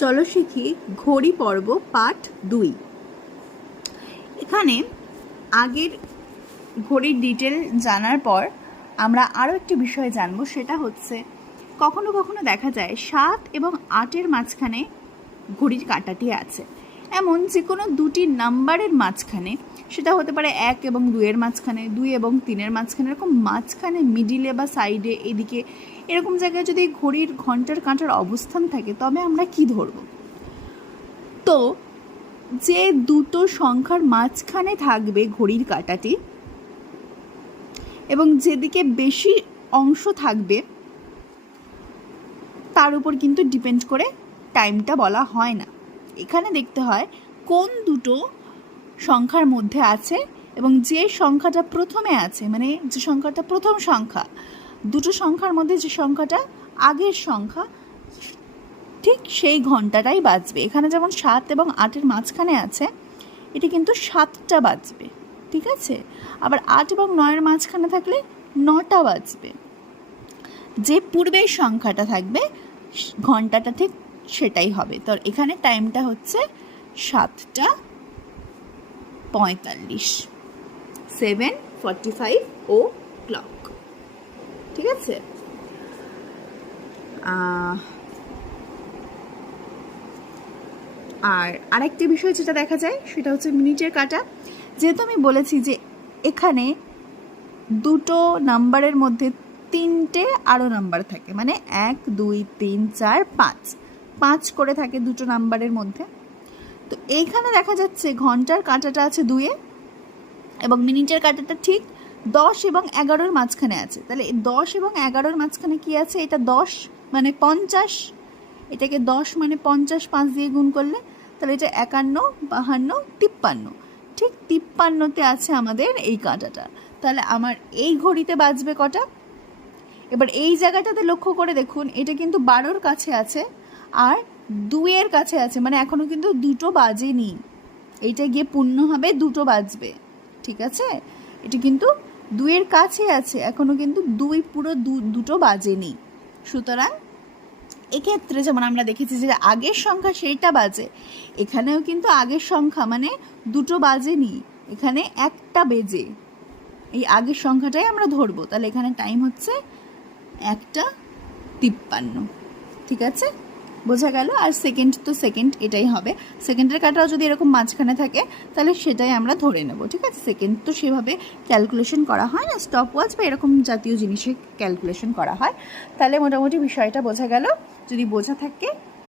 চলো শিখি ঘড়ি পর্ব পার্ট 2। এখানে আগের ঘড়ির ডিটেল জানার পর আমরা আরও একটি বিষয় জানবো, সেটা হচ্ছে কখনো কখনো দেখা যায় 7 এবং 8-এর মাঝখানে ঘড়ির কাঁটাটি আছে। এমন যে কোনো দুটি নাম্বারের মাঝখানে, সেটা হতে পারে 1 এবং 2-এর মাঝখানে, 2 এবং 3-এর মাঝখানে, এরকম মাঝখানে মিডিলে বা সাইডে এদিকে এরকম জায়গায় যদি ঘড়ির ঘন্টার কাঁটার অবস্থান থাকে তবে আমরা কি ধরব? তো যে দুটো সংখ্যার মাঝখানে থাকবে ঘড়ির কাঁটাটি এবং যেদিকে বেশি অংশ থাকবে তার উপর কিন্তু ডিপেন্ড করে টাইমটা বলা হয় না। এখানে দেখতে হয় কোন দুটো সংখ্যার মধ্যে আছে এবং যে সংখ্যাটা প্রথমে আছে, মানে যে সংখ্যাটা প্রথম সংখ্যা, দুটো সংখ্যার মধ্যে যে সংখ্যাটা আগের সংখ্যা, ঠিক সেই ঘন্টাটাই বাজবে। এখানে যেমন 7 এবং 8-এর মাঝখানে আছে, এটি কিন্তু 7টা বাজবে, ঠিক আছে। আবার 8 এবং 9-এর মাঝখানে থাকলে 9টা বাজবে। যে পূর্বের সংখ্যাটা থাকবে ঘন্টাটা ঠিক সেটাই হবে। তো এখানে টাইমটা হচ্ছে 7:45, 7:45 ও ক্লক, ঠিক আছে। আর আরেকটি বিষয় যেটা দেখা যায় সেটা হচ্ছে মিনিটের কাঁটা। যেহেতু আমি বলেছি যে এখানে দুটো নাম্বারের মধ্যে 3টে আরও নাম্বার থাকে, মানে 1 2 3 4 5 করে থাকে দুটো নাম্বারের মধ্যে। তো এইখানে দেখা যাচ্ছে ঘন্টার কাঁটাটা আছে 2-এ এবং মিনিটের কাঁটাটা ঠিক 10 এবং 11-এর মাঝখানে আছে। তাহলে 10 এবং 11-এর মাঝখানে কি আছে? এটা 10 মানে 50, এটাকে 10 মানে 50 5 দিয়ে গুণ করলে তাহলে এটা 51 52 53, ঠিক 53তে আছে আমাদের এই কাঁটাটা। তাহলে আমার এই ঘড়িতে বাজবে কটা? এবার এই জায়গাটাতে লক্ষ্য করে দেখুন, এটা কিন্তু 12-র কাছে আছে আর 2-এর কাছে আছে, মানে এখনও কিন্তু দুটো বাজেনি। এইটা গিয়ে পূর্ণ হবে, দুটো বাজবে, ঠিক আছে। এটা কিন্তু 2-এর কাছে আছে, এখনও কিন্তু পুরো দুটো বাজেনি। সুতরাং এক্ষেত্রে যেমন আমরা দেখেছি যে আগের সংখ্যা সেইটা বাজে, এখানেও কিন্তু আগের সংখ্যা মানে দুটো বাজেনি, এখানে একটা বেজে, এই আগের সংখ্যাটাই আমরা ধরবো। তাহলে এখানে টাইম হচ্ছে 1:53, ঠিক আছে, বোঝা গেল। আর সেকেন্ড তো সেকেন্ড এটাই হবে, সেকেন্ডের কাটাও যদি এরকম মাঝখানে থাকে তাহলে সেটাই আমরা ধরে নেব, ঠিক আছে। সেকেন্ড তো সেভাবে ক্যালকুলেশন করা হয় না, স্টপ ওয়াচ বা এরকম জাতীয় জিনিসে ক্যালকুলেশন করা হয়। তাহলে মোটামুটি বিষয়টা বোঝা গেল। যদি বোঝা থাকে